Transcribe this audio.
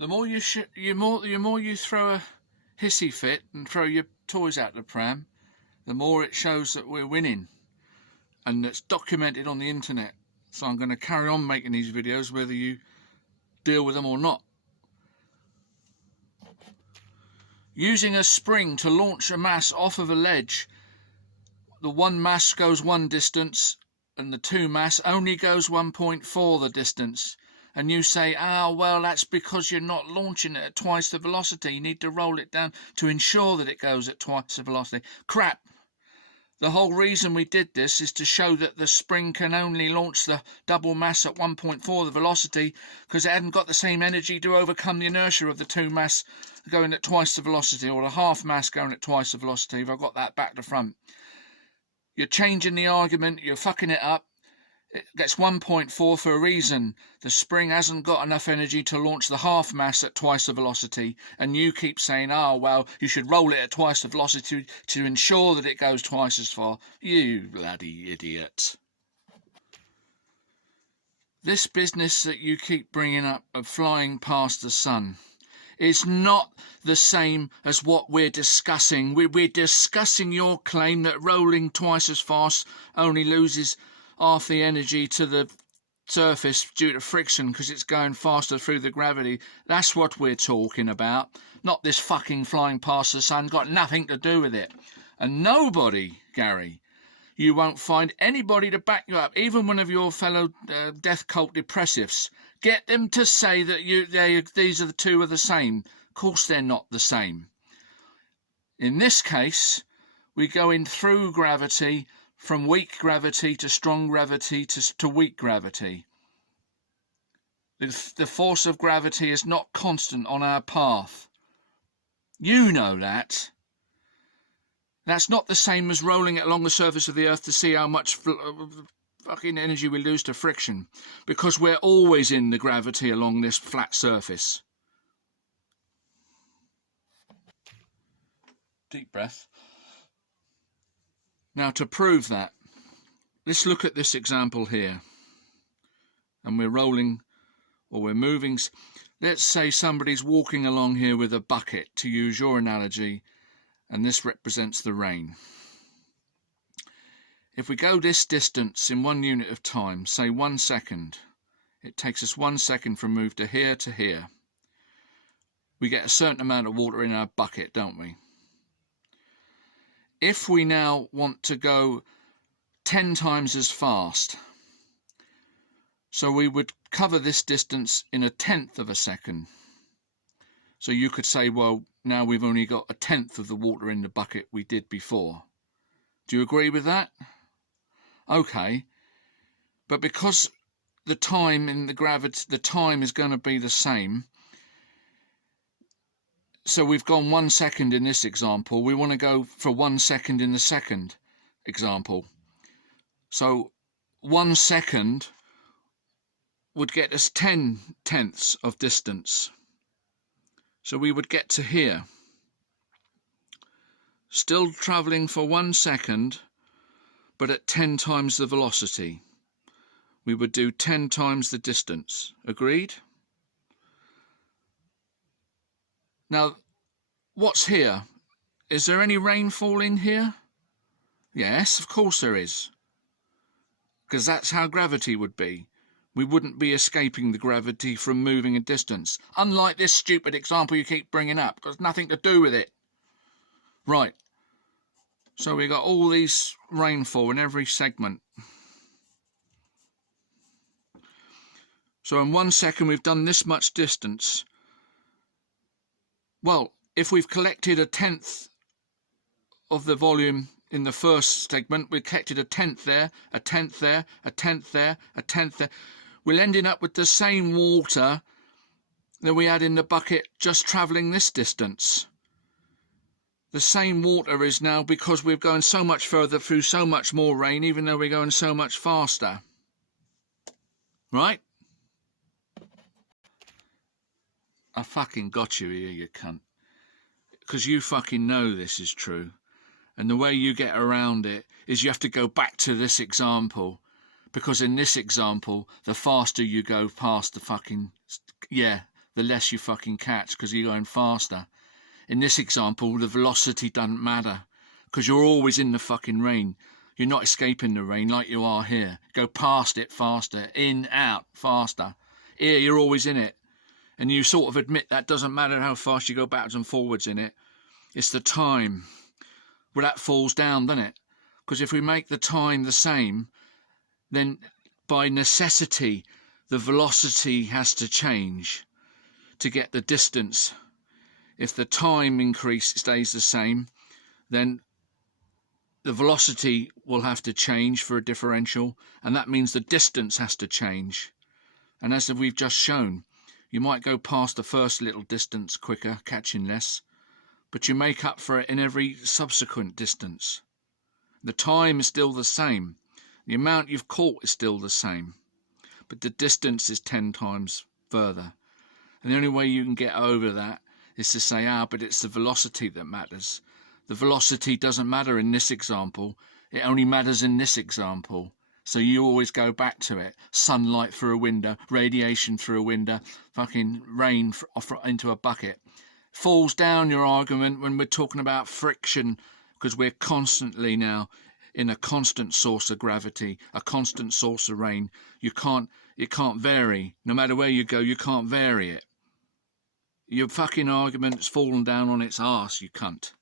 The more you throw a hissy fit and throw your toys out the pram, the more it shows that we're winning, and it's documented on the internet. So I'm going to carry on making these videos whether you deal with them or not. Using a spring to launch a mass off of a ledge, the one mass goes one distance and the two mass only goes 1.4 the distance. And you say, well, that's because you're not launching it at twice the velocity. You need to roll it down to ensure that it goes at twice the velocity. Crap. The whole reason we did this is to show that the spring can only launch the double mass at 1.4 the velocity because it hadn't got the same energy to overcome the inertia of the two mass going at twice the velocity, or the half mass going at twice the velocity, if I've got that back to front. You're changing the argument, you're fucking it up. It gets 1.4 for a reason. The spring hasn't got enough energy to launch the half mass at twice the velocity, and you keep saying, well, you should roll it at twice the velocity to ensure that it goes twice as far. You bloody idiot. This business that you keep bringing up of flying past the sun is not the same as what we're discussing. We're discussing your claim that rolling twice as fast only loses half the energy to the surface due to friction because it's going faster through the gravity. That's what we're talking about, not this fucking flying past the sun. Got nothing to do with it. And nobody, Gary, you won't find anybody to back you up, even one of your fellow death cult depressives. Get them to say that these are the two are the same. Of course they're not the same. In this case, we go in through gravity, from weak gravity to strong gravity to weak gravity. The force of gravity is not constant on our path. You know that. That's not the same as rolling it along the surface of the Earth to see how much fucking energy we lose to friction, because we're always in the gravity along this flat surface. Deep breath. Now, to prove that, let's look at this example here. And we're rolling, or we're moving. Let's say somebody's walking along here with a bucket, to use your analogy, and this represents the rain. If we go this distance in 1 unit of time, say 1 second, it takes us 1 second from move to here to here. We get a certain amount of water in our bucket, don't we? If we now want to go 10 times as fast, so we would cover this distance in 1/10 of a second. So you could say, well, now we've only got 1/10 of the water in the bucket we did before. Do you agree with that? Okay. But because the time in the gravity, the time is going to be the same, so we've gone 1 second in this example. We want to go for 1 second in the second example. So 1 second would get us 10/10 of distance. So we would get to here. Still travelling for 1 second, but at 10 times the velocity. We would do 10 times the distance. Agreed? Now, what's here? Is there any rain falling here? Yes, of course there is. Because that's how gravity would be. We wouldn't be escaping the gravity from moving a distance. Unlike this stupid example you keep bringing up, because nothing to do with it. Right. So we got all these rainfall in every segment. So in 1 second we've done this much distance. Well, if we've collected 1/10 of the volume in the first segment, we've collected 1/10 there, 1/10 there, 1/10 there, 1/10 there. We're ending up with the same water that we had in the bucket just travelling this distance. The same water is now because we're going so much further through so much more rain, even though we're going so much faster. Right? I fucking got you here, you cunt. Because you fucking know this is true. And the way you get around it is you have to go back to this example. Because in this example, the faster you go past the fucking... Yeah, the less you fucking catch because you're going faster. In this example, the velocity doesn't matter because you're always in the fucking rain. You're not escaping the rain like you are here. Go past it faster, in, out, faster. Here, you're always in it. And you sort of admit that doesn't matter how fast you go backwards and forwards in it. It's the time. Well, that falls down, doesn't it? Because if we make the time the same, then by necessity, the velocity has to change to get the distance. If the time increase stays the same, then the velocity will have to change for a differential, and that means the distance has to change. And as we've just shown, you might go past the first little distance quicker, catching less, but you make up for it in every subsequent distance. The time is still the same. The amount you've caught is still the same, but the distance is 10 times further. And the only way you can get over that is to say, but it's the velocity that matters. The velocity doesn't matter in this example. It only matters in this example. So you always go back to it. Sunlight through a window, radiation through a window, fucking rain into a bucket. Falls down your argument when we're talking about friction, because we're constantly now in a constant source of gravity, a constant source of rain. It can't vary. No matter where you go, you can't vary it. Your fucking argument's fallen down on its arse, you cunt.